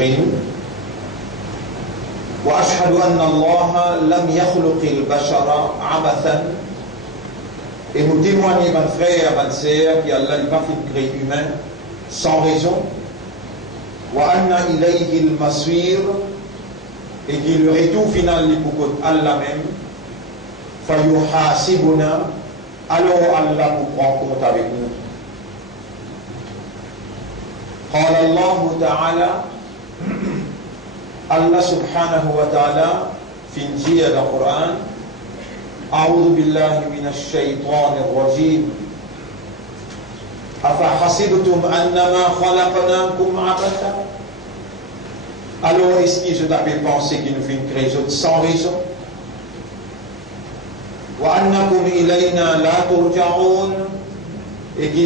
créé nous. وأشهد أن الله لم يخلق البشر عبثا. Et nous témoignons, mes frères, mes sœurs, qu'Allah n'a pas fait créer humain sans raison. وأن إليه المصير. Et qu'il le retour final est pour Allah même. فيحاسبنا. Alors Allah vous prend compte avec nous. قال الله تعالى. Allah subhanahu wa ta'ala في إنجيل القرآن أعوذ بالله من الشيطان الرجيم أفحسبتم أنما خلقناكم عبثا. Alors est-ce que je t'appelle penser qu'il nous fait une création sans raison? وأنكم إلينا لا ترجعون. Et que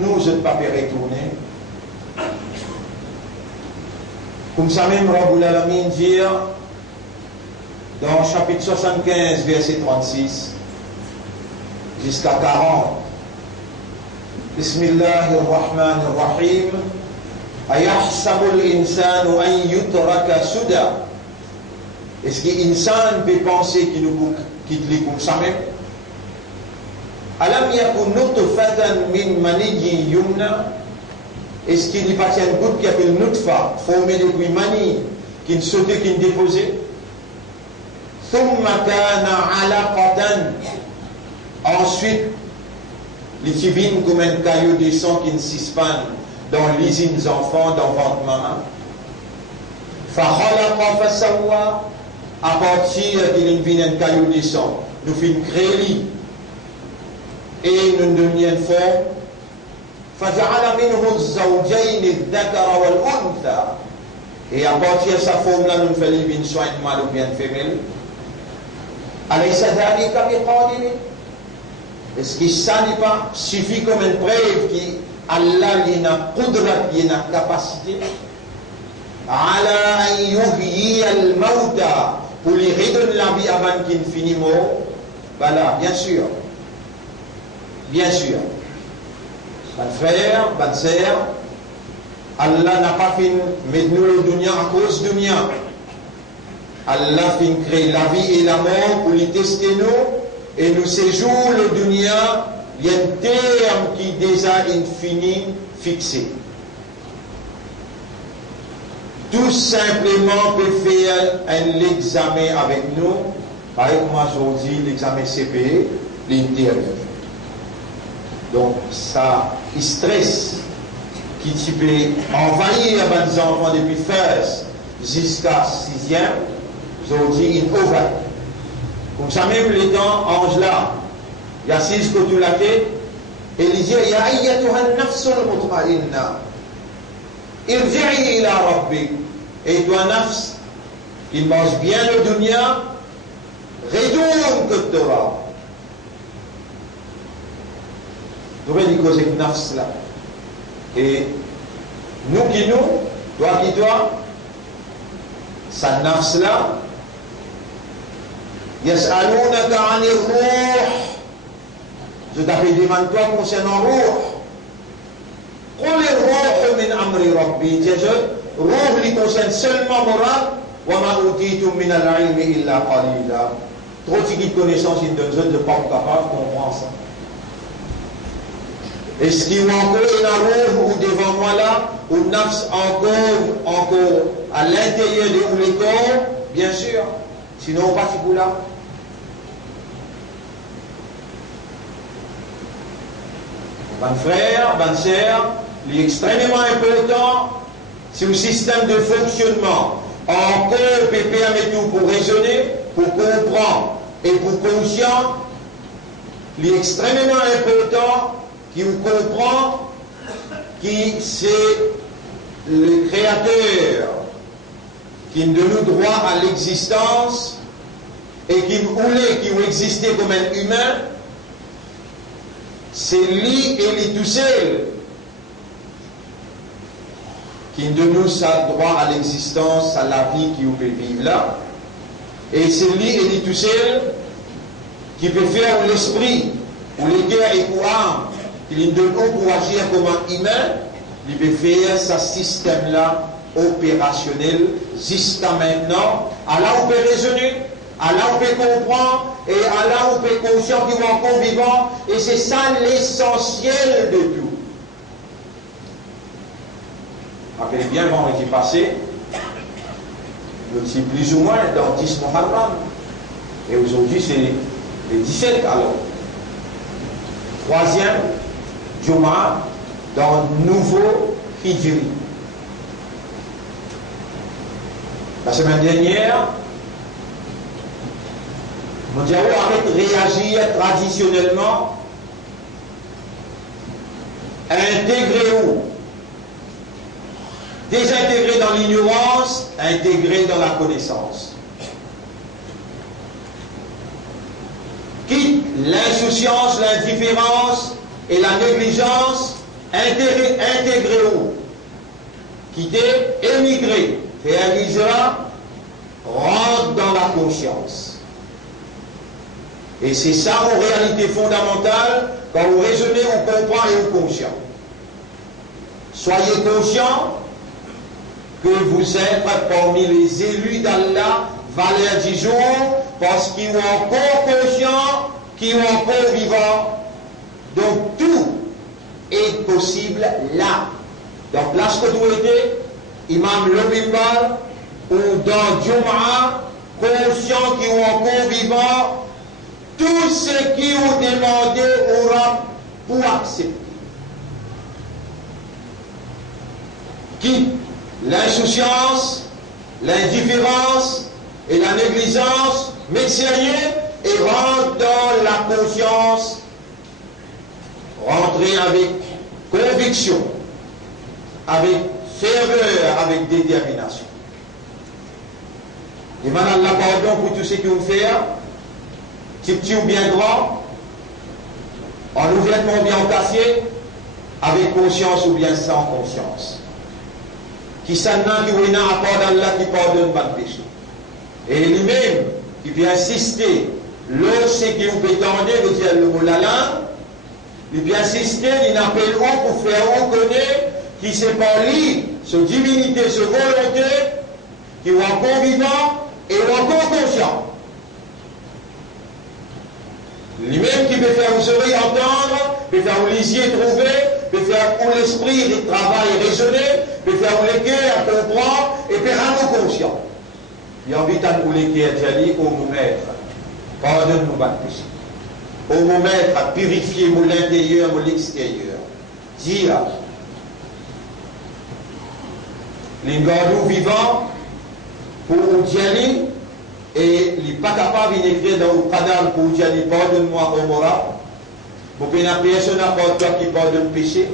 nous je ne pas retourner. Comme ça même, Rabbul Alamin dit dans chapitre 75, verset 36 jusqu'à 40. Bismillahirrahmanirrahim. Ayahsabul insanu an yutraka suda. Est-ce que l'insan peut penser qu'il nous quitte les comme ça même? Alam yakun nutfatan min maniyyin yumna. Est-ce qu'il n'y a pas une goutte qui appelle nutfa, formée depuis mani, qui ne sautait, qui ne déposait? Thumma kana alaqatan. Ensuite, les divines comme un caillou de sang qui ne s'ispanne dans l'usine des enfants, dans votre maman. Fa khalaqa fa sawwa. À partir d'une vine un caillou de sang, nous faisons créer et nous donnons une forme. فجعل منه الزوجين الذكر والأنثى. Et à partir de sa forme-là, nous faisons bien soin de mâle ou bien de femelle. أليس ذلك بقادر. Est-ce que ça n'est pas suffit comme une preuve qu'Allah il a qudrat, il a capacité على أن يحيي الموتى, pour lui redonner la vie avant qu'il finisse mort? Voilà, bien sûr. Bien sûr. Mon frère, ma sœur, Allah n'a pas fait mettre nous le dunya à cause du dunya. Allah a fait créer la vie et la mort pour les tester nous. Et nous séjour le dunya, il y a un terme qui est déjà infini, fixé. Tout simplement peut faire un examen avec nous. Par exemple, aujourd'hui, l'examen CPE, l'intérieur. Donc, ça, il stress qui peut envahir les enfants depuis first jusqu'à 6e, aujourd'hui, il overlap. Comme ça, même les temps, ange là, il y a 6 côtés de la tête, et il dit, Ya ayyatuha nafsul mutma'inna, irji'i ila rabbik. Et toi, nafs, qui mange bien le dunya, retourne que tu auras. Vous voyez que c'est nafs là. Et nous qui nous, toi qui toi, sa nafs là, yas'alunaka 'anir ruh. Je t'avais demandé toi concernant ruh. Qul ar-ruh min amri rabbi. Ruh li concerne seulement moral. Wa ma utitum min al-'ilmi illa qalila. Trop de connaissances, il donne de pas capable de comprendre ça. Est-ce qu'il y a encore une roue ou devant moi là, ou nafs encore à l'intérieur de où les corps? Bien sûr. Sinon, on passe pour là. Mon frère, bonne sœur, l'extrêmement important, c'est le système de fonctionnement. Encore, pépé avec tout pour raisonner, pour comprendre et pour conscient. L'extrêmement important, qui vous comprend, qui c'est le Créateur, qui nous donne droit à l'existence et qui voulait, qui vous existait comme un humain. C'est lui et lui tout seul qui nous donne sa droit à l'existence, à la vie qui vous peut vivre là. Et c'est lui et lui tout seul qui peut faire l'esprit ou les cœurs et pour âme. Il nous donne pour agir comme un humain, il peut faire ce système-là opérationnel jusqu'à maintenant, à là où on peut raisonner, à là où on peut comprendre, et à là où on peut être conscient qu'il est encore vivant, et c'est ça l'essentiel de tout. Rappelez bien, vendredi passé, nous sommes plus ou moins dans 10 Muharram, et aujourd'hui c'est le 17 alors. Troisième Juma dans le nouveau Hijri. La semaine dernière, nous avons arrêté de réagir traditionnellement, intégrer où? Désintégrer dans l'ignorance, intégrer dans la connaissance. Quitte l'insouciance, l'indifférence et la négligence, intégrer où? Quitter, émigrer, faire l'Isra, rentre dans la conscience. Et c'est ça en réalité fondamentale quand vous raisonnez, vous comprenez et vous conscient. Soyez conscient que vous êtes parmi les élus d'Allah, valeur du jour, parce qu'ils sont encore conscients, qu'ils sont encore vivants. Donc tout est possible là. Donc place que vous êtes, Imam Lomimbar, ou dans Jum'a, conscients qu'ils sont encore vivants, tout ce qui ont demandé au Rab pour accepter. Quitte l'insouciance, l'indifférence et la négligence, mais sérieux et rentre dans la conscience, rentrer avec conviction, avec ferveur, avec détermination. Demande à Allah pardon pour tout ce qu'ils vont faire, petit ou bien grand, en ouvertement ou bien entassé, avec conscience ou bien sans conscience. Qui s'en a qui n'a à part d'Allah qui pardonne pas le péché. Et lui-même, qui peut insister, lorsque qui vous peut tendre, vous dire le mot la langue, il peut insister, il n'appelle on pour faire reconnaître qui c'est par lui, sa divinité, sa volonté, qui est encore vivant et encore conscient. Lui-même qui peut faire vous oreilles entendre, peut faire vous lisier trouver, peut faire où l'esprit travaille raisonner, peut faire où les cœurs comprendre et peut rendre conscient. Il invite à nous les cœurs dire au mon maître, pardonne-nous pas de péché. Au mon maître, à purifier mon l'intérieur, mon l'extérieur. Dire, les gardons vivants pour nous dire, et il n'est pas capable d'écrire dans le cadavre pour dire pardonne-moi au moral. Pour qu'il n'y ait personne à part toi qui pardonne le péché.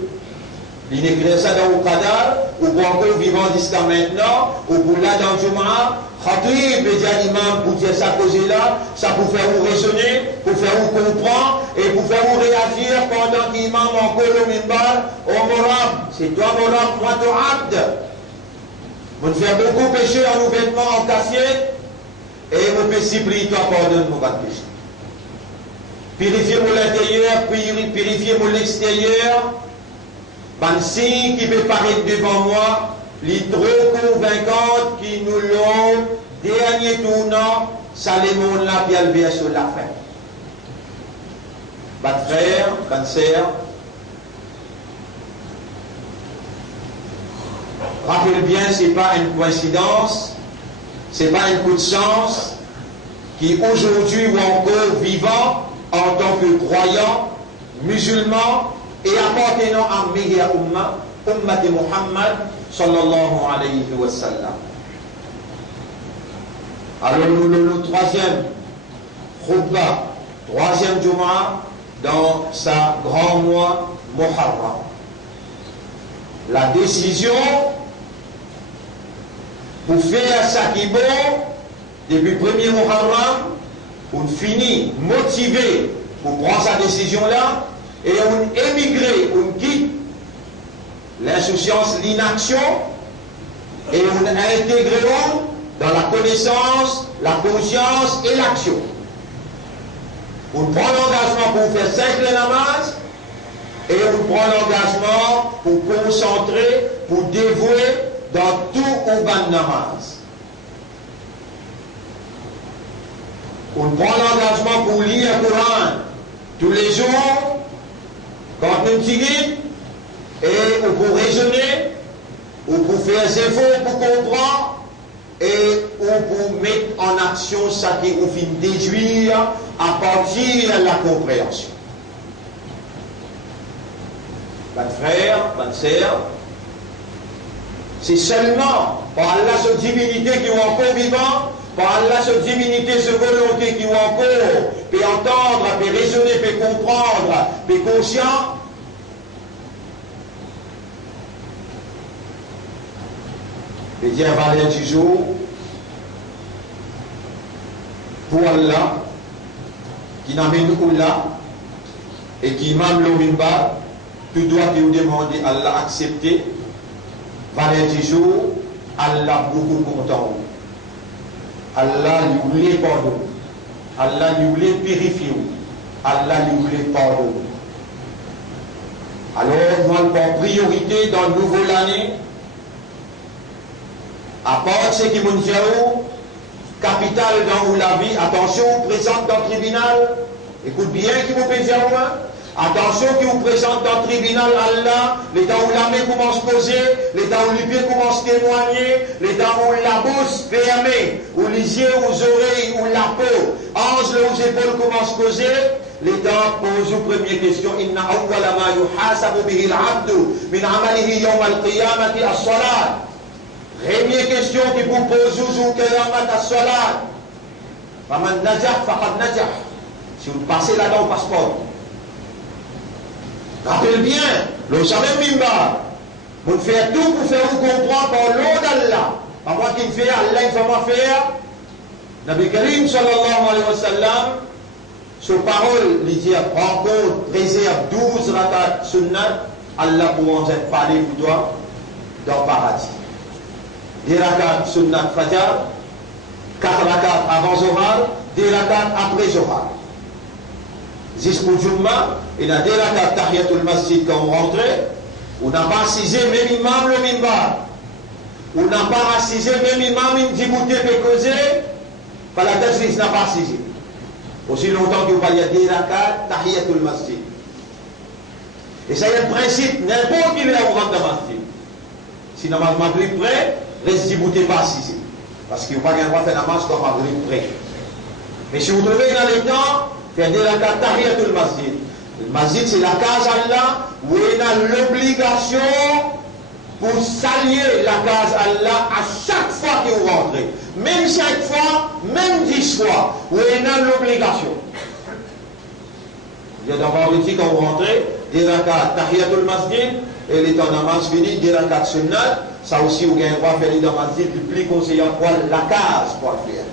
Il écrit ça dans le cadavre, ou pour encore vivant jusqu'à maintenant, ou pour là dans le Jum'a, Khatib et dire l'imam pour dire ça cause là, ça pour faire vous raisonner, pour faire vous comprendre, et pour faire vous réagir pendant qu'imam encore le mimbar, au moral. C'est toi moral, moi ton abd. Vous faire beaucoup péché en nos vêtements en cassier. Et vous pouvez supplier, toi, pardonne-moi votre péché. Purifiez-moi l'intérieur, purifiez-moi l'extérieur. Ben, signe qui peut paraître devant moi, les trop convaincants qui nous l'ont, dernier tournant, ça les mondes là, puis elle vient sur la fin. Votre frère, votre sœur, rappelez bien, ce n'est pas une coïncidence. Ce n'est pas un coup de chance qui aujourd'hui ou encore vivant en tant que croyant, musulman et appartenant à Media Umma, Ummat de Muhammad sallallahu alayhi wa sallam. Alors le troisième khutbah, troisième Jum'a dans sa grand mois Muharram. La décision pour faire ça qui est bon, depuis le premier Muharram, on finit motivé pour prendre sa décision-là, et on émigre, on quitte l'insouciance, l'inaction, et on intègre dans la connaissance, la conscience et l'action. On prend l'engagement pour faire 5 namas, et on prend l'engagement pour concentrer, pour dévouer dans tout urban namaz. On prend l'engagement pour lire le Coran tous les jours, quand nous tirons, et pour raisonner, ou pour faire des efforts pour comprendre, et ou pour mettre en action ce qui nous fait déduire à partir de la compréhension. Mes frères, mes sœurs, c'est seulement par Allah, cette divinité qui est encore vivant, par Allah, cette divinité, cette volonté qui est encore, peut entendre, peut raisonner, peut comprendre, peut conscient. Et dire valeur du jour pour Allah qui n'amène où là et qui m'a le minbar, tout doit te demander Allah accepter valeur du jour, Allah beaucoup content. Allah lui voulait pardon. Allah lui voulait purifier. Allah lui voulait pardon. Alors, nous avons priorité dans le nouveau l'année. À part ce qui m'ont dit, capital dans la vie, attention, présente dans le tribunal. Écoute bien qui vous peut dire moi. Attention qui vous présente dans le tribunal Allah, les temps où la main commence à poser, les temps où les pieds commencent à témoigner, les temps où la bouche fermée, où les yeux, aux oreilles, où la peau, ange aux épaules commence à poser, les temps posent une première question. Inna awwala ma yuhasabu bihi al-abdu min amalihi yawm al-qiyamati as-salat. Première question qui vous pose au Qiyamat as-salat. Faman najah faqad najah. Si vous passez là-dedans au passeport. Rappelez bien, le savez mimba. Vous faites tout pour faire vous comprendre par l'eau d'Allah. Par moi qui fait Allah, il faut faire. Nabi Karim sallallahu alayhi wa sallam, sur parole, il dit prends compte, réserve 12 rakat sunnat, Allah pour en être parlé pour toi dans le paradis. 10 rakat sunnat fajar, 4 rakat avant Zohar, 10 rakat après Zohar. Jusqu'au Jumma, il y a 2 rakat tahiyatul masjid quand on rentrait, on n'a pas assisé même imam le mimbar. On n'a pas assisé même imam une dibouté peut causer, par la tajlis n'a pas assisé. Aussi longtemps que vous parlez de 2 rakat tahiyatul masjid. Et ça y est le principe, n'importe qui est où rentre dans le masjid. Si le maghrib prêt, reste dibouté pas assisé. Parce qu'il n'y a pas de droit de faire namaz comme maghrib prêt. Mais si vous trouvez dans les temps, faire 2 rakat tahiyatul masjid. Le masjid, c'est la case Allah où il a l'obligation pour saluer la case Allah à chaque fois que vous rentrez. Même 5 fois, même 10 fois, où il a l'obligation. Il y a d'abord dit quand vous rentrez, 2 rakat tahiyatul masjid, et les temps namaz fini, 2 rakat sunnat, ça aussi, vous avez le droit de faire dans le masjid, le plus conseillant pour la case pour le faire.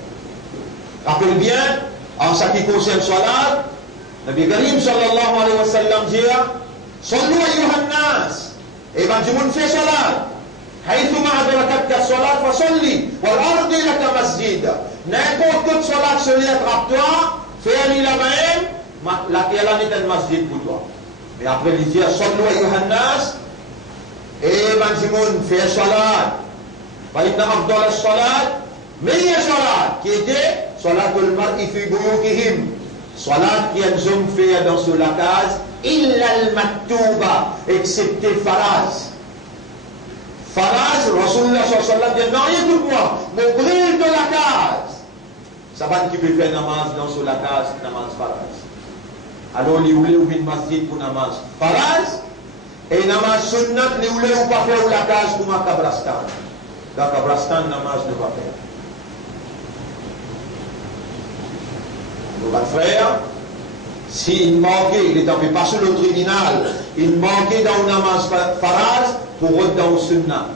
Rappelez bien, en ce qui concerne Salat, Nabi Karim sallallahu alayhi wa sallam dit Sallu ayyuhan nas. Et ben, du monde fait Salat. Haythuma adrakatka Salat fa salli. Wal ardi laka masjid. N'importe quelle Salat se lit à toi, fais-lui la même, laquelle est un masjid pour toi. Mais après, il dit Sallu ayyuhan nas. Et ben, du monde fait Salat. Fa inna afdal as-salat. Meilleure Salat qui était Salatul mar'i fi buyutihim. Salat qui est un homme fait dans la case, illa al-maktuba, excepté Faraz. Faraz, Rasulullah sallallahu alayhi wa sallam dit, non, rien tout moi, me brille de la case. Ça va qui peut faire namaz dans la case, namaz Faraz. Alors, il voulait ouvrir une masjid pour namaz Faraz, et namaz sunnat, il voulait ou pas faire la case pour ma Kabrastan. Dans Kabrastan, namaz ne va faire. Mon frère, s'il manquait, il n'était pas sur le tribunal, il manquait dans le namaz faraz pour être dans le sunnah.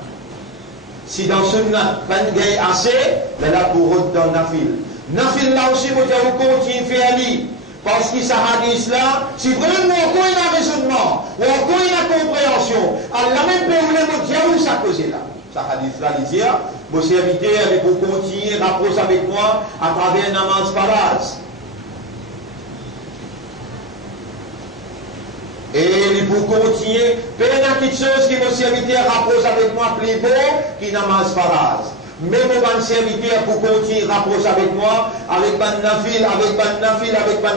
Si dans le sunnah, pas de gain assez, mais là pour être dans le nafil. Nafil là aussi, vous continuez à faire ali. Parce que ça hadith là, si vraiment on a un raisonnement, ou on a une compréhension, Allah même peut vous dire où ça cause là. Ça hadith là, il dit, vos serviteurs, allez pour continuer, rapprocher avec moi à travers le namaz faraz. Et pour continuer, peu de choses qui mon serviteur rapproche avec moi plus beau qui n'amasse pas. Même mon serviteur pour continuer rapproche avec moi, avec ban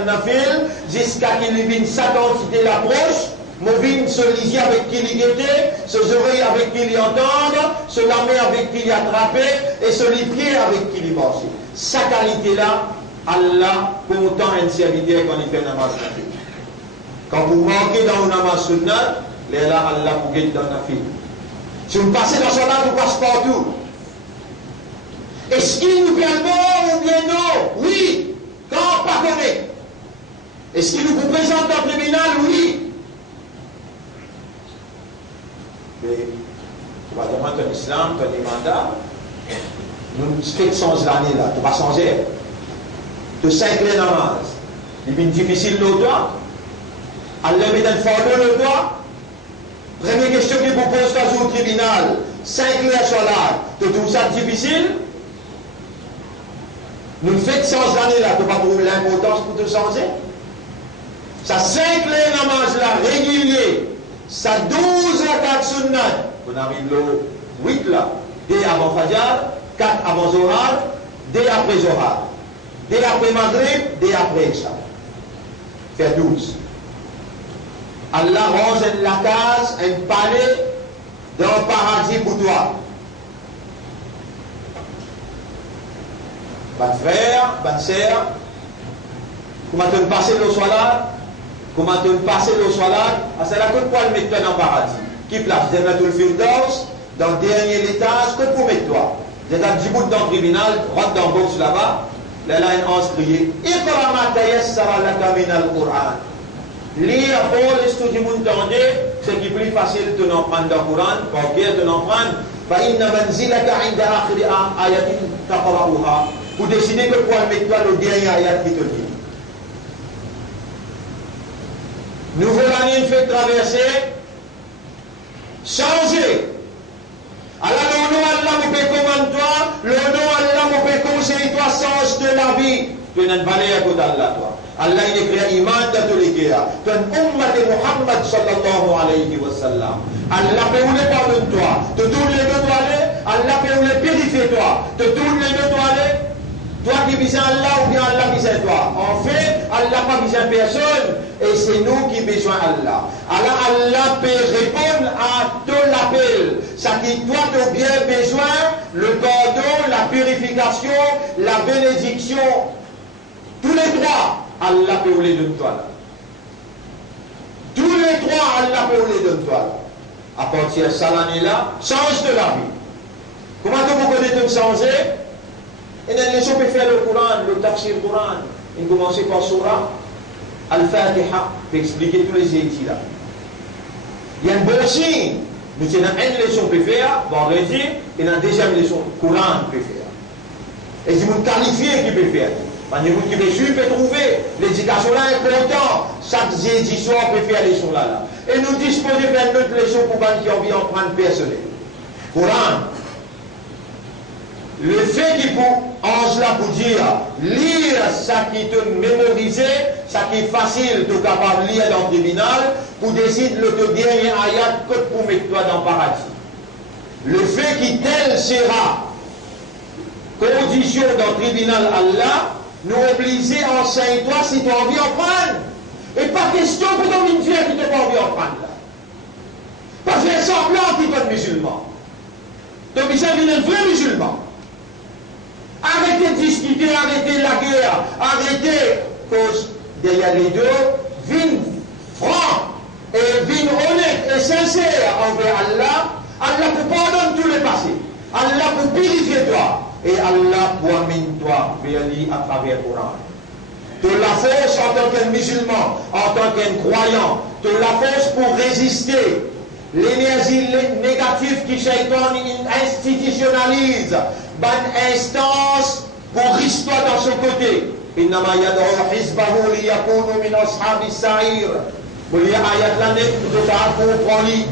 nafil, jusqu'à qu'il vienne sa quantité l'approche, mon vin se lisier avec qui il guettait, ses oreilles avec qui il entende, se la main avec qui il attrapait, et se les pieds avec qui il marchait. Sa qualité-là, Allah content un serviteur quand il fait namaz nafil. Quand vous manquez dans un namaz sunnat, là, Allah vous guette dans la file. Si vous passez dans ce là, vous passez partout. Est-ce qu'il nous fait bon ou bien non? Oui. Quand pardonner? Est-ce qu'il nous présente dans le tribunal? Oui. Mais, tu vas demander ton islam, ton mandat, nous faisons 100 années là, tu vas changer. De 5 les namaz. Il est difficile le droit. Allah met un fardeau le droit. Première question qu'il vous pose dans le tribunal, 5 les solar, tu trouves ça difficile? Nous faisons 100 années là, tu vas trouver l'importance pour te changer. Ça 5 les namaz là, régulier. Ça 12 rakat sunnat. On arrive le 8 là. Dès avant Fajr, 4 avant Zohar, dès après Zohar. Dès après Maghrib, dès après Isha. Faire 12. Allah range la case, un palais dans le paradis pour toi. Ban frère, ban sœur, comment tu passes le soir? Comment tu passes le soir? C'est la côte pour le mettre dans le paradis. Qui place? Jannatul Firdaus, dans le dernier étage, que pour mettre toi? Jannatul Djibout dans le tribunal, rentre dans le box là-bas, là, il a une anse criée. Iqra ma tayassara laka min al-Qur'an. Lire pour les studios du monde, ce qui est plus facile de n'en prendre dans le Coran, pour bien de n'en prendre, pour décider que pour mettre toi le dernier ayat qui te dit. Nouveau année fait traverser, changer. Alors le nom Allah vous peut commander toi, le nom Allah vous peut conseiller toi, change de la vie. Tu n'as pas valeur à côté d'Allah toi. Allah il écrit iman de tous les guerres. Tu es ummat de Muhammad sallallahu alayhi wa sallam. Allah peut vous les parler de toi. Tu tournes les deux toilettes, Allah peut vous les purifier toi. Tu tournes les deux toilettes, toi qui besoin Allah ou bien Allah besoin toi. En fait, Allah pas besoin personne et c'est nous qui besoin Allah. Alors Allah peut répondre à ton appel. Ça qui toi tu as bien besoin, le pardon, la purification, la bénédiction, tous les trois. Allah peut vous les donner toi. Tous les trois, Allah peut vous les donner toi. À partir de cette année-là, change de la vie. Comment vous connaissez de changer? Et dans les gens peuvent faire le Coran, le tafsir Coran. Ils commencent par Surah Al-Fatiha, pour expliquer tous les études là. Il y a un bon signe. Nous avons une leçon peut faire, vendredi, et dans la deuxième leçon, Coran peut faire. Et c'est une qualifié qui peut faire. Parce que vous qui peut trouver l'éducation là est important. Chaque jeudi soir, on peut faire les leçons là. Et nous disposons de faire notre leçon pour les qui ont envie d'en prendre personnel. Coran. Le fait qu'il faut, ange là pour dire, lire ça qui te mémorise, ça qui est facile, tu es capable de lire dans le tribunal, pour décider le dernier ayat que pour mettre toi dans le paradis. Le fait qu'il tel sera condition dans le tribunal Allah, nous obliger à enseigner toi si tu as envie d'en prendre. Et pas question pour ton ministère qui n'a pas envie d'en prendre là. Pas faire semblant qu'il est musulman. Tu as besoin d'un vrai musulman. Arrêtez de discuter, arrêtez la guerre, arrêtez, cause derrière les deux, vin franc et vin honnête et sincère envers Allah. Allah vous pardonne tous les passés. Allah vous purifie toi. Et Allah vous amène toi vers lui à travers le Coran. De la force en tant qu'un musulman, en tant qu'un croyant, de la force pour résister l'énergie négative qui Shaitan institutionnalise, bonne instance pour rester dans son côté. Innama yad'u hizbahu liyakunu min ashabis sa'ir. Vous lisez ayat là pour prendre.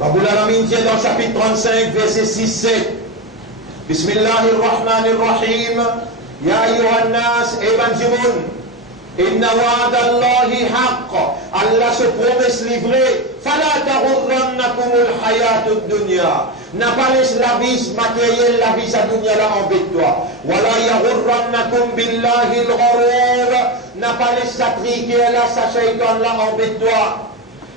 Rabbul Alamin dit dans le chapitre 35, verset 6-7. Bismillahirrahmanirrahim. Ya ayyuhan nas, eban jimun. Inna wa'adallahi haqq. Allah se promesse livrée. Fala taghurrannakumul hayatud dunya. N'a pas laissé la vie matérielle, la vie sa dunya là embête-toi. Wala yaghurrannakum billahi al-ghurur. N'a pas laissé sa triquer là, sa shaitan là embête-toi.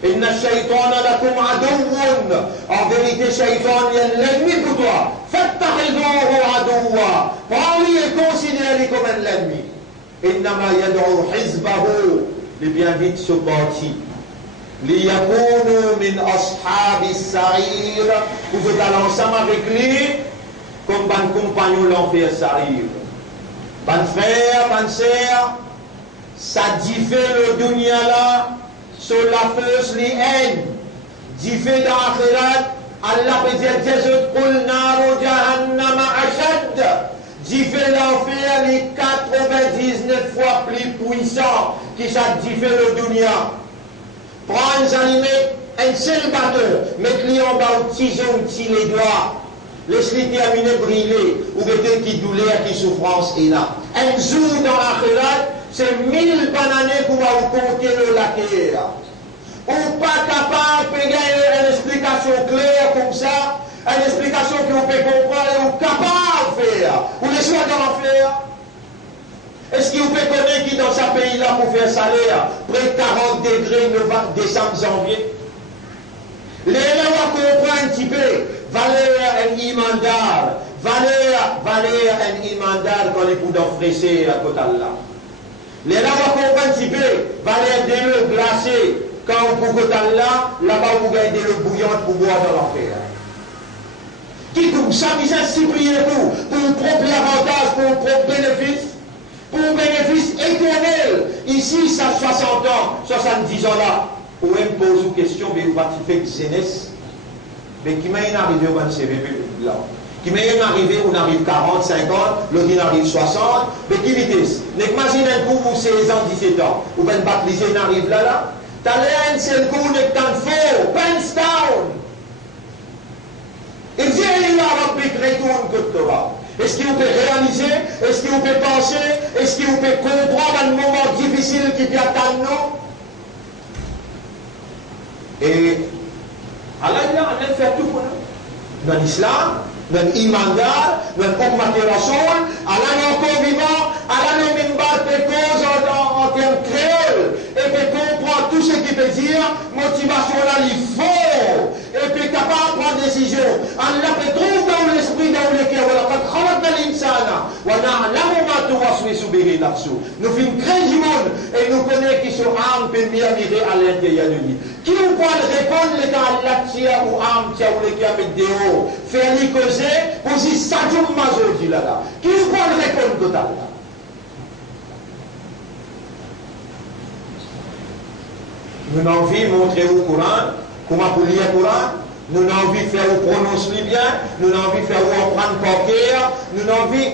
Inna shaytana lakum aduwwun. En vérité, shaitan est l'ennemi pour toi. Fattakhidhuhu aduwwa. Prends-lui et considère-lui comme un ennemi. Innama yad'u hizbahu. Les bien vite se parti. Liyakunu min ashabi sarir. Vous êtes allés ensemble avec lui comme ban compagnon l'enfer sarir. Ban frère, ban sœur, ça diffère le dunya là. Sur la fausse li haine, diffé dans l'akhirat, Allah peut dire Jésus qul naru jahannama ashad. Diffé l'enfer les 99 fois plus puissant qui ça diffé le dunya. Prends un animé, un seul batteur, mets-le en bas au tigeon, petit les doigts, laisse-le terminer brûler, ou mettez qui douleur, qui souffrance est là. Un jour dans l'akhirat, c'est 1000 bananes pour vous compter le laquer. Ou pas capable de gagner une explication claire comme ça, une explication que vous pouvez comprendre et vous capable de faire. Ou les choix d'en faire. Est-ce que vous pouvez connaître qui dans ce pays-là pour faire salaire près de 40 degrés décembre, janvier? Les gens comprennent un petit peu. Valeur un imandar. Valeur un imandar qu'on est pour d'offrir à côté de là. Les gens comprennent un petit peu. Valeur de l'eau glacée. Quand vous côté là, là-bas vous gagnez de l'eau bouillante pour boire dans l'enfer. Qui comme ça, vous inscrivez pour vos propres avantages, pour vos propres bénéfices. Pour un bénéfice éternel, ici, ça 60 ans, 70 ans là, ou même pose une question, mais vous participez de jeunesse, mais qui m'est arrivé au CV là, qui m'est arrivé, on arrive 40, 50, l'autre il arrive 60, mais qui vitesse? Imaginez un coup, vous 16 ans, 17 ans, vous pouvez baptiser, il arrive là, t'as l'air, c'est le coup, n'est qu'un faux, Penstown. Et viens là, Rabbi, retourne que Torah. Est-ce que vous pouvez réaliser? Est-ce que vous pouvez penser? Est-ce que vous pouvez comprendre un moment difficile qui vient attendre nous? Et Allah a fait tout pour nous. Dans l'islam, dans l'imandar, dans l'Ummati Rasoul, Allah est encore vivant, Allah est minbar cause en termes créoles, et peut comprendre tout ce qui peut dire, motivation là, il faut, et peut capable de prendre décision. Allah peut trouver dans l'esprit, dans le cœur, nous faisons créer du monde et nous connaissons qui sont armes pour bien vivre à l'intérieur de lui. Qui nous peut répondre les cas Allah tire ou armes tire ou les cas avec des hauts, faire les causer, pour si ça joue mazo dit là. Qui nous peut répondre totalement? Nous avons envie de montrer au Coran comment pour lire le Coran. Nous avons envie de faire ou prononcer bien, nous avons envie de faire ou prendre par cœur, nous avons envie,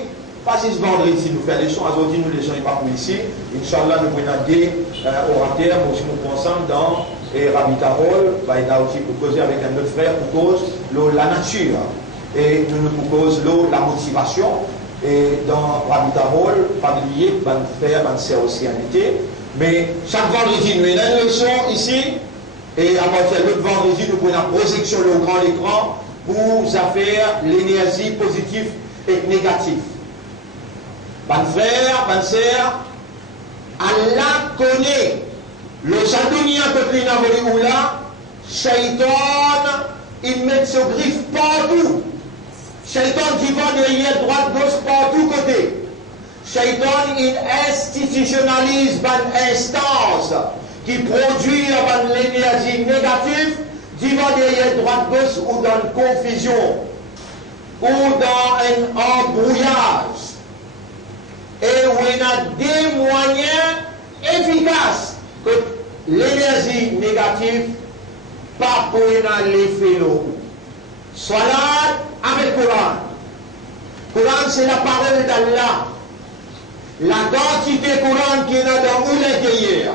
pas si ce vendredi nous faire les leçons, aujourd'hui nous les leçons pas pour ici, Inch'Allah nous prenons des orateurs, nous nous ensemble dans Rabbi Tarol, va être aussi pour causer avec un autre frère pour cause la nature, et nous pour cause la motivation, et dans Rabbi Tarol, familier, va nous faire, va nous faire aussi un été, mais chaque vendredi nous avons une leçon ici. Et à partir de l'autre vendredi, nous prenons la projection au grand écran pour faire l'énergie positive et négative. Bonne frère, bonne sœur, Allah connaît le châtounia que tu n'as pas là, Shaitan, il met ce griffe partout. Shaitan qui va derrière, droite, gauche, partout côté. Shaitan, il institutionnalise une instance qui produit l'énergie négative, qui va derrière droite gauche ou dans une confusion, ou dans un embrouillage. Et où il y a des moyens efficaces que l'énergie négative, pas pour l'effet l'eau. Soit là avec le Coran. Le Coran, c'est la parole d'Allah. La quantité Coran qui est dans l'intérieur.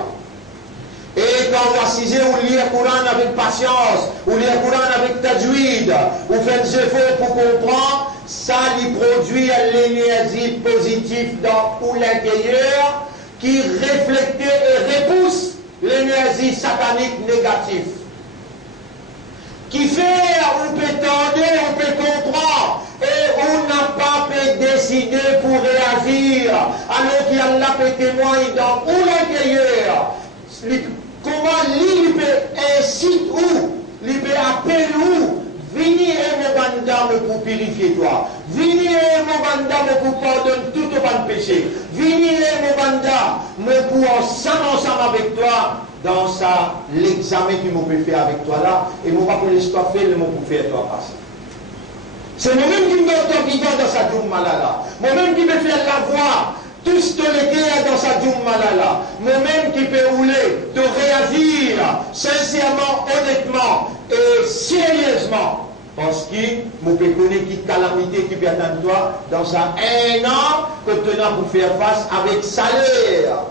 Et quand vous assisez ou lire le Coran avec patience, ou lire le Coran avec tajwid, ou faites des efforts pour comprendre, ça lui produit l'énergie positive dans l'intérieur, qui reflète et repousse l'énergie satanique négative. Qui fait, on peut tendre, on peut comprendre, et on n'a pas pu décider pour réagir, alors qu'il y a là peut témoigner dans l'intérieur. Comment lui peut inciter où, lui peut appeler où, venez mon bandame pour purifier toi, venez mon bandame pour pardonner tout ton péché, venez mon bandame pour ensemble avec toi. Dans ça, l'examen que je peux faire avec toi là, et moi pour l'histoire faire, je peux faire toi passer. C'est moi-même qui me donne vivant dans sa djoum malala. Moi-même qui me faire la voix, tout ce que le dans sa djoum malala. Moi-même qui peux rouler, de réagir sincèrement, honnêtement et sérieusement. Parce que je peux connaître qui calamité qui peut attendre toi dans ça 1 an que tu as pour faire face avec salaire.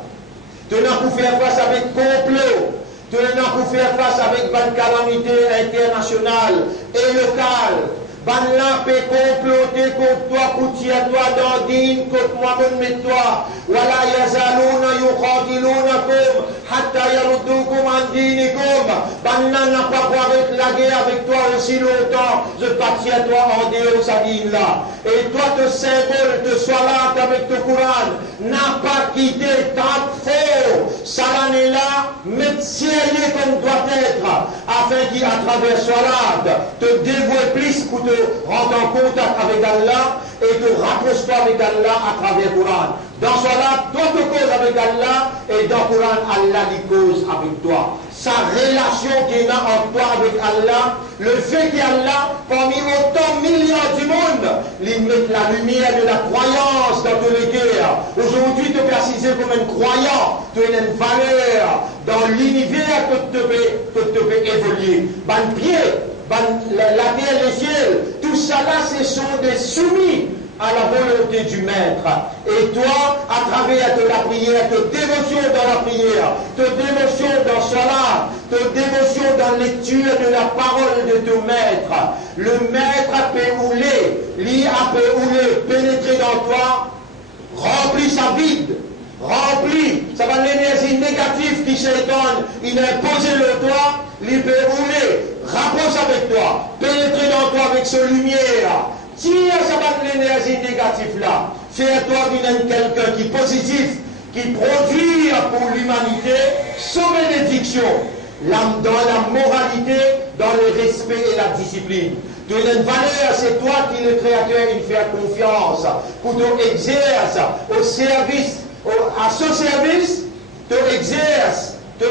Tu n'as pour faire face avec complot. Tu n'as pour faire face avec une calamité internationale et locale. Ban là peut comploter contre toi, pour tirer toi dans dîne, contre moi, mon toi. Wala yazaluna yuqatilunakum hatta yaruddukum an dinikum. Ban là n'a pas pour la guerre avec toi aussi longtemps. Je partis à toi en dehors sa dîne là. Et toi, te symbole, te sois avec ton Coran, n'a pas quitté tant fort. Salan est là, mais sérieux comme doit être, afin qu'à travers Salat, te dévoile plus pour te rendre en contact avec Allah et te rapproche-toi avec Allah à travers le Coran. Dans Salat, toi te causes avec Allah et dans le Coran, Allah lui cause avec toi. Sa relation qu'il y a entre toi avec Allah, le fait qu'Allah, parmi autant de milliards du monde, lui met la lumière de la croyance dans tous les guerres. Aujourd'hui, tu es précisé comme un croyant, tu as une valeur dans l'univers que tu peux évoluer. Ban pied, la terre, les cieux, tout ça là, ce sont des soumis à la volonté du Maître. Et toi, à travers de la prière, de dévotion dans la prière, de dévotion dans Salat, de dévotion dans la lecture de la parole de ton Maître, le Maître peut rouler, lui a peut rouler, pénétrer dans toi, remplir sa vide, remplir, ça va l'énergie négative qui s'étonne, il a imposé le toi, lui peut rouler, rapproche avec toi, pénétrer dans toi avec sa lumière. Tire ça l'énergie négative là. Fais-toi d'une quelqu'un qui est positif, qui produit pour l'humanité sans bénédiction. Dans la moralité, dans le respect et la discipline. Tu as une valeur, c'est toi qui le créateur, il fait confiance pour te exercer au service, à ce service, te exerce, te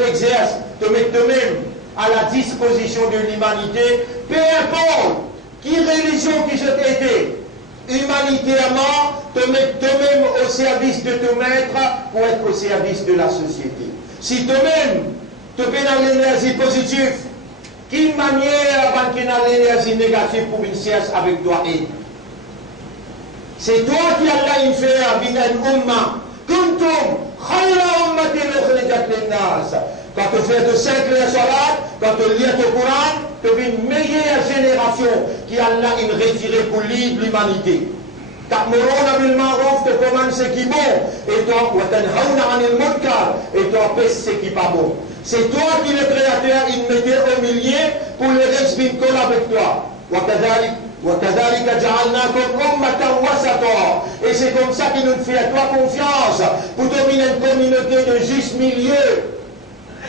mettre toi-même à la disposition de l'humanité, peu importe. Qui religion qui je t'ai humanitairement, te mettre toi-même au service de ton maître pour être au service de la société. Si toi-même, tu peux dans l'énergie positive, quelle manière avant qu'il y ait l'énergie négative pour une cesse avec toi et c'est toi qui as là une faire à une umma. Kuntum khayra ummatin ukhrijat lin-nas. Quand tu fais de 5 salat, quand tu lis le Coran, tu es une meilleure génération qui a là une retirée pour l'humanité. Ta'muruna bil ma'ruf, tu commandes ce qui est bon, et toi, wa tanhauna 'anil munkar, et toi, pèse ce qui n'est pas bon. C'est toi qui le créateur, il mettait au milieu pour le reste d'une colle avec toi. وَكَذَلِكَ جَعَلْنَاكُمْ أُمَّةً وَسَطًا. Et c'est comme ça qu'il nous fait à toi confiance pour dominer une communauté de juste milieu.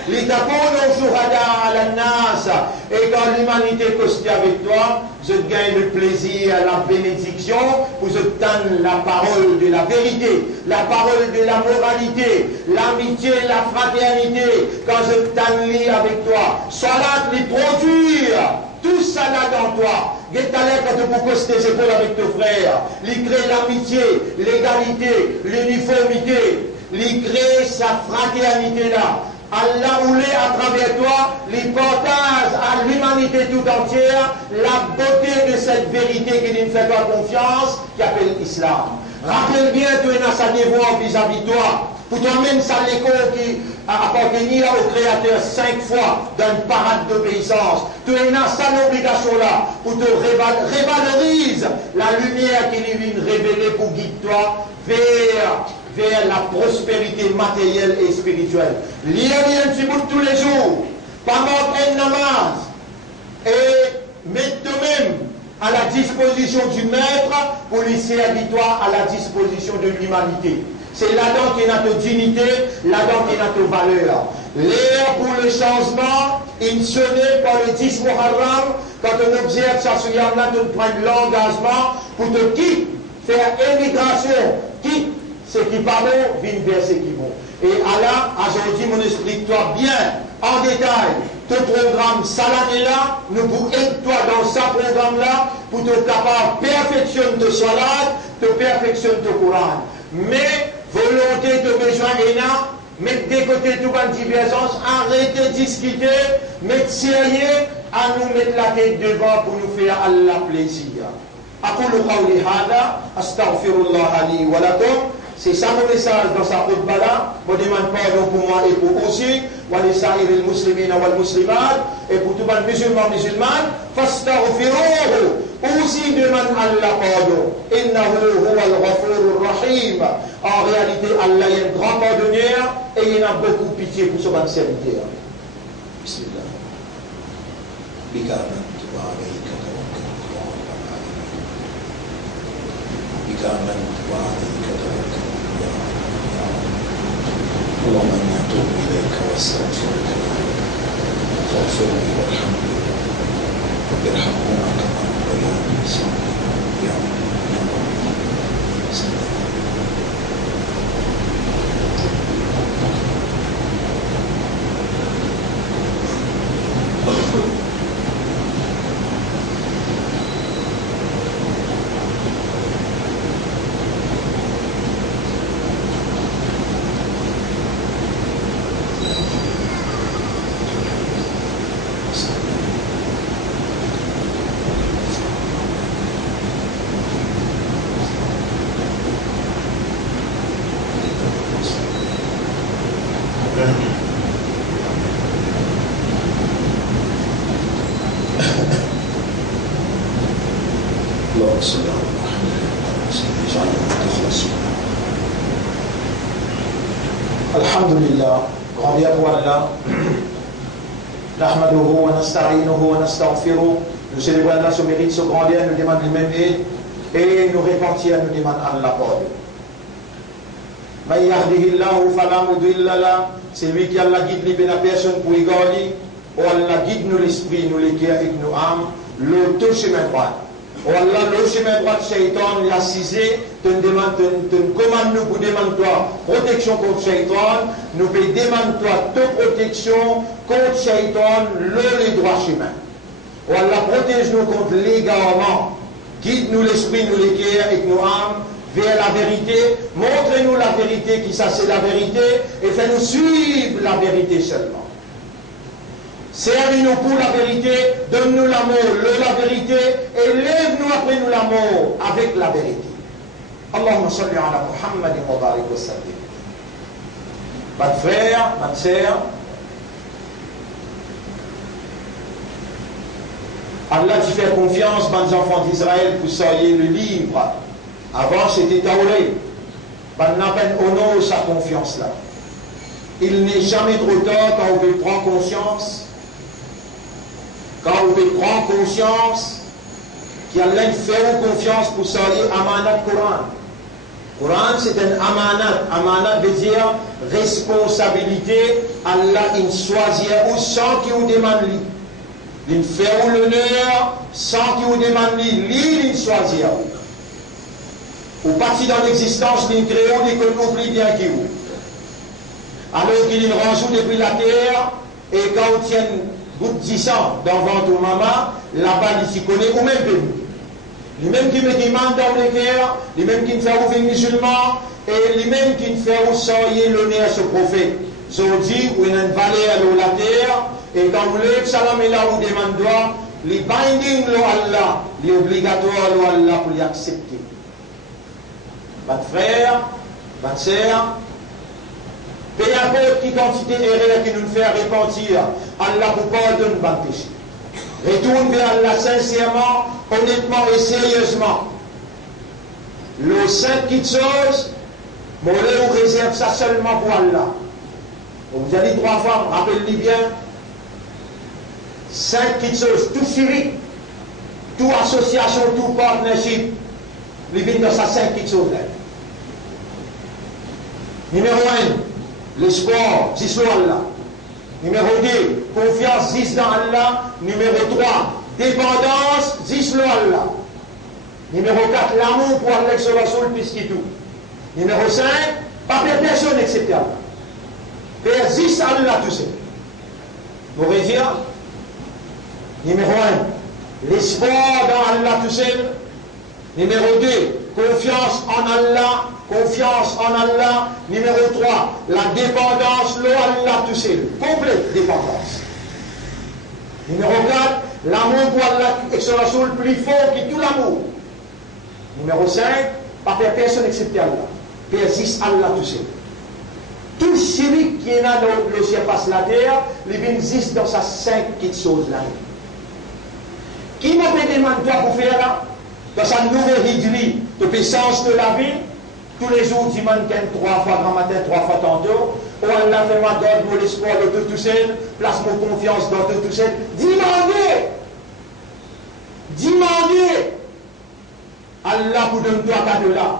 لِتَكُونُوا شُهَدَاءَ عَلَى النَّاسِ. Et quand l'humanité costée avec toi, je gagne le plaisir, la bénédiction, pour je donne la parole de la vérité, la parole de la moralité, l'amitié, la fraternité. Quand je donne avec toi, Salat les produire. Tout ça là dans toi. Guette-à-l'air quand tu peux coster tes épaules avec ton frère. Il crée l'amitié, l'égalité, l'uniformité. Il crée sa fraternité là. Allah voulait à travers toi, il partage à l'humanité tout entière la beauté de cette vérité qui ne fait pas confiance, qui appelle l'islam. Rappelle bien, tu es dans sa devoir vis-à-vis de toi. Pour toi-même, ça l'école qui appartenir au Créateur 5 fois dans une parade d'obéissance. Tu es dans sa obligation là pour te révalorise la lumière qui lui vient révéler pour guider toi vers vers la prospérité matérielle et spirituelle. Lire un petit bout tous les jours, pas manquer un namaz, et mettre toi-même à la disposition du maître pour lui servir toi à la disposition de l'humanité. C'est là-dedans qu'il y a notre dignité, là-dedans qu'il y a notre valeur. L'heure pour le changement, il sonnait par le 10 Muharram, quand on observe ça sur Yamna, on prend l'engagement pour te quitter, faire émigration, quitte ce qui pas bon, vienne vers ce qui bon. Et Allah, aujourd'hui, mon explique-toi bien, en détail, ton programme, ça l'année-là, nous pour aider toi dans ce programme-là, pour te capable de perfectionner ton salat, te perfectionner ton Coran. Mais, volonté de besoin est là, mettre de côté toute une divergence, arrêter de discuter, mettre sérieux, à nous mettre la tête devant pour nous faire Allah plaisir. أقول قولي هذا أستغفر الله لي ولكم. C'est ça mon message dans sa khutbah là. Je demande pardon pour moi et pour aussi. ولسائر المسلمين والمسلمات. Et pour tous les musulmans musulmanes. فاستغفروه. Aussi demande Allah pardon. إنه هو الغفور الرحيم. En réalité, Allah est un grand pardonneur et il a beaucoup pitié pour son serviteur. Bismillah. بك آمنت وعليك توكلت وعلى العالمين. بك آمنت وعليك توكلت اللهم إني أتوب إليك وأستغفرك فاغفر لي وارحمني ارحمهما كما ربياني صغيرا يا Alhamdulillah, grand bien pour Allah. Nahmaduhu wa nasta'inuhu wa nastaghfiruh. Nous célébrons Allah ce mérite, ce grand bien, nous demandons le même aide et nous repentir, nous demandons Allah pardon. Man yahdihillahu fala mudilla lahu. C'est lui qui a la guide libre la personne pour égaler. Ou Allah guide nous l'esprit, nous l'éclaire avec nos âmes, l'auto chemin droit. Ou Allah le chemin droit de Shaitan l'a cisé, te commande nous pour demander toi protection contre Shaitan, nous peut demander toi toute protection contre Shaitan, le droit chemin. Ou Allah protège nous contre l'égarement, guide nous l'esprit, nous l'éclaire avec nos âmes vers la vérité, montre-nous la vérité qui ça c'est la vérité et fais-nous suivre la vérité seulement. Servis-nous pour la vérité, donne-nous l'amour, la vérité, et lève-nous après nous l'amour avec la vérité. Allahumma salli ala Muhammad wa barik wa sallim. Mes frères, mes sœurs, Allah tu fais confiance, mes enfants d'Israël, pour soyez le livre. Avant c'était Tauré. Maintenant, honore sa confiance là. Il n'est jamais trop tard quand on veut prendre conscience. Quand vous pouvez prendre conscience qu'il y a l'un faire confiance pour sortir amanat Coran. Coran c'est un amanat. Amanat veut dire responsabilité. Allah il choisit ou sans qu'il vous demande lui. Il fait l'honneur sans qu'il vous demande lui. Il choisit. Ou parti dans l'existence d'une création et qu'on oublie bien qui vous. Alors qu'il range depuis la terre et quand on tient goutte 10 ans dans ventre ou maman, là-bas, il s'y connaît ou même peu. Les mêmes qui me demandent dans les cœurs, les mêmes qui me font ouvrir musulman, et les mêmes qui me font sortir l'honneur à ce prophète. Ils ont dit, où il y a une vallée à la terre, et quand vous lèvez salam et là, vous demandez, les binding de Allah, les obligatoires de Allah pour les accepter. Votre frère, votre sœur, peu importe qui quantité d'erreurs qui nous fait repentir, Allah vous pardonne votre péché. Retourne vers Allah sincèrement, honnêtement et sérieusement. Le 5 petites choses, Mollet ou réserve ça seulement pour Allah. Vous allez 3 fois, rappelez-le bien, 5 petites choses, tout civique, toute association, tout partnership, il vient dans ça 5 petites choses là. Numéro 1, le sport, 10 sur Allah. Numéro 2, confiance, 10 dans Allah. Numéro 3, dépendance, 10 sur Allah. Numéro 4, l'amour pour Allah sur la soul, plus que tout. Numéro 5, pas faire personne excepté Allah. Faire 10 Allah tout seul. Vous dire? Numéro 1, l'espoir dans Allah tout seul. Numéro 2, confiance en Allah. Confiance en Allah. Numéro 3, la dépendance, le Allah tout seul. Complète dépendance. Numéro 4, l'amour pour Allah et sur la soul plus fort que tout l'amour. Numéro 5, pas faire personne excepté Allah. Persiste Allah tout seul. Tout celui qui est là dans le ciel passe la terre, il existe dans sa 5 petites choses là. Qui m'a fait demander toi pour faire là? Dans sa nouvelle hydrie de puissance de la vie, tous les jours, dimanche, 3 fois grand matin, 3 fois tantôt. Oh Allah, fais-moi donne mon espoir de tout seul, place mon confiance dans tout seul. Demandez! Demandez! Allah vous donne toi cadeau là.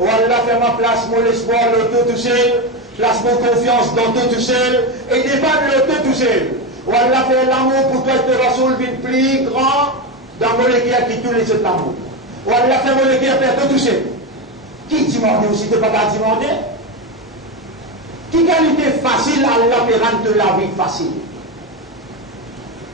Oh Allah, fais-moi place mon espoir de tout seul, place mon confiance dans tout seul, et défends le tout seul. Oh Allah, fais l'amour pour toi et te Rasoul plus grand dans mon équipe qui tous les autres l'amour. Oh Allah, fais mon équipe faire tout seul. Qui demande aussi, tu ne peux pas demander? Qui qualité facile Allah peut rendre la vie facile?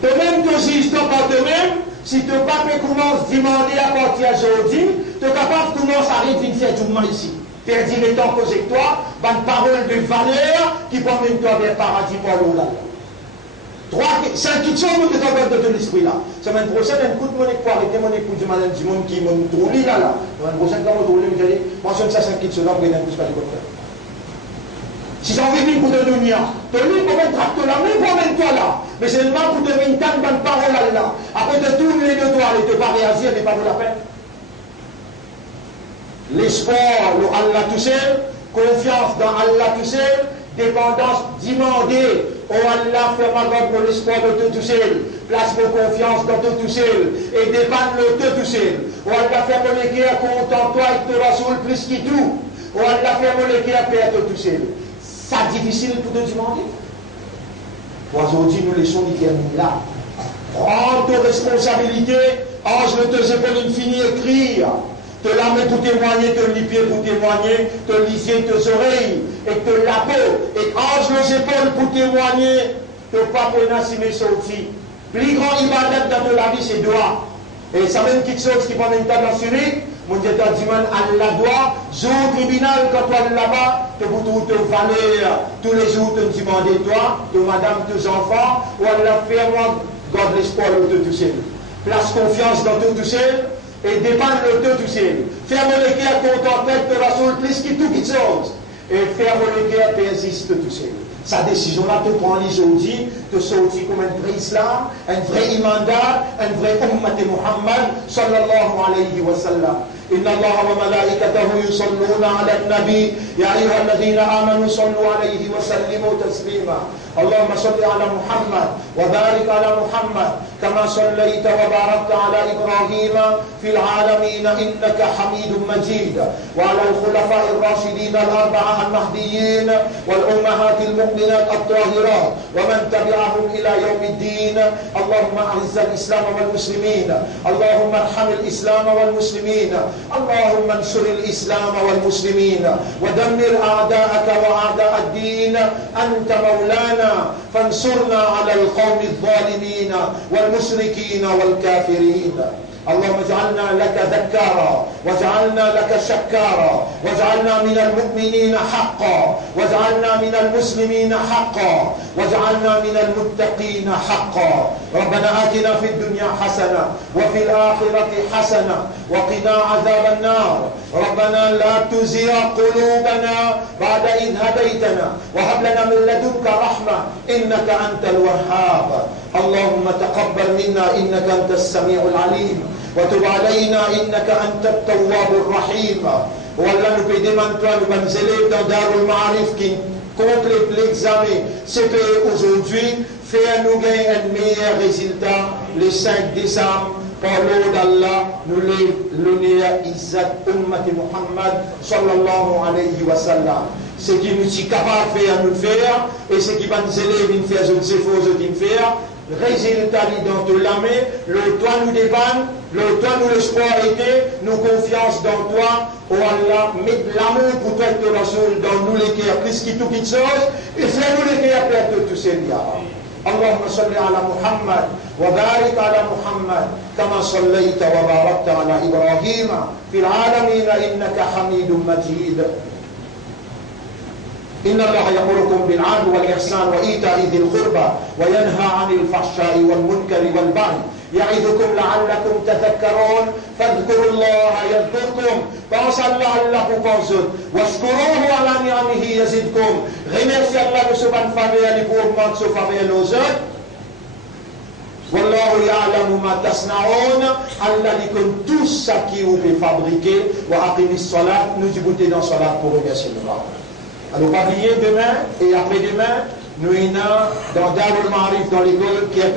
Toi-même, tu aussi, par toi-même, si tu n'as pas fait commencer à demander à partir d'aujourd'hui, tu es capable de commencer à arriver faire tout le monde ici. Faire dire les temps que toi, une parole de valeur qui peut même toi vers le paradis pour l'Oulala. 5 qui sont de ton esprit là. Semaine prochaine, un coup de monnaie pour arrêter mon écoute du malin du monde qui m'a trouvé là. Semaine prochaine, quand on trouve, je dis, mentionne ça 5 qui sont là pour gagner un plus pas de contraire. Si j'en veux pour te donner, tu as mis pour mettre tracteur là, même pour mettre toi là. Mais c'est seulement pour te mettre une bonne parole là. Après, tu tournes les deux doigts et tu ne pas réagir, mais pas de la peine. L'espoir, le Allah tout seul, confiance dans Allah tout seul, dépendance, demander, oh Allah, fais-moi garde mon espoir de tout seul, place mon confiance dans tout seul, et dépendre le tout seul. Oh Allah, fais mon équerre content toi et te Rasoul plus que tout. Oh Allah, fais mon équerre père tout seul. Ça difficile pour te demander. Aujourd'hui, nous laissons l'éternel là. Prends tes responsabilités, ange de tes épaules infinies, écrire. Te la main pour témoigner, te les pieds pour témoigner, te les yeux, tes oreilles, et te la peau, et ange les épaules pour témoigner, te pas peine si mes sorties. Plus grand ibadat dans la vie, c'est doigt. Et ça même quelque chose qui prend une table dans Zurich, mon Dieu t'a dit, Allah doit, jour tribunal, quand tu es là-bas, te pour te valeur, tous les jours te demander toi, de madame, tes enfants, ou Allah fais-moi, garde l'espoir de tout seul. Place confiance dans tout seul. Et dépendre le tout seul. Faire mon équerre content de Rasoul plus que toute chose. Et faire mon équerre persiste tout seul. Sa décision là, tu prends aujourd'hui, te sortir comme un vrai islam, un vrai imandar, un vrai ummat Muhammad, sallallahu alayhi wa sallam. إن الله وملائكته يصلون على النبي يا أيها الذين آمنوا صلوا عليه وسلموا تسليما اللهم صل على محمد وبارك على محمد كما صليت وباركت على إبراهيم في العالمين إنك حميد مجيد وعلى الخلفاء الراشدين الأربعة المهديين والأمهات المؤمنات الطاهرات ومن تبعهم إلى يوم الدين اللهم أعز الإسلام والمسلمين اللهم ارحم الإسلام والمسلمين اللهم انصر الإسلام والمسلمين ودمر أعداءك وأعداء الدين أنت مولانا فانصرنا على القوم الظالمين والمشركين والكافرين اللهم اجعلنا لك ذكارا واجعلنا لك شكارا واجعلنا من المؤمنين حقا واجعلنا من المسلمين حقا واجعلنا من المتقين حقا ربنا آتنا في الدنيا حسنة وفي الآخرة حسنة وقنا عذاب النار ربنا لا تزغ قلوبنا بعد إذ هديتنا وهب لنا من لدنك رحمة إنك أنت الوهاب اللهم تقبل منا إنك أنت السميع العليم وتب علينا إنك أنت التواب الرحيم Oh Allah, nous pouvons demander toi, nous sommes élèves dans Darul Ma'arif qui complète l'examen CPE aujourd'hui, faire-nous gagner un meilleur résultat le 5 décembre. Par l'eau d'Allah, nous l'honneur Izzat Ummati Muhammad sallallahu alayhi wa sallam. Ce qui nous est capable de faire, nous faire, et ce qui va nous aider, nous faire, je ne sais pas, nous faire. Résultat dans tout la main, le toi nous dépanne, le toi nous l'espoir était, nous confiance dans toi, oh Allah, mets l'amour pour toi et ton Rasoul dans nous les cœurs, plus qui tout qui chose, et fais-nous les cœurs pour tous ces liens. اللهم صل على محمد وبارك على محمد كما صليت وباركت على إبراهيم في العالمين إنك حميد مجيد إن الله يأمركم بالعدل والإحسان وإيتاء ذي القربى وينهى عن الفحشاء والمنكر والبغي يعظكم لعلكم تذكرون فاذكروا الله يذكركم pensez Allah pour vous واشكروه على نعمه يزدكم remerciez Allah de ce bon faveur et pour augmenter ce faveur aux autres والله يعلم ما تصنعون Allah dit que tout ça qui vous fait fabriquer وأقم الصلاة nous écoutons dans salat pour remercier Allah. Alors pas oublier demain et après-demain nous sommes dans Darul Ma'arif dans l'école qui est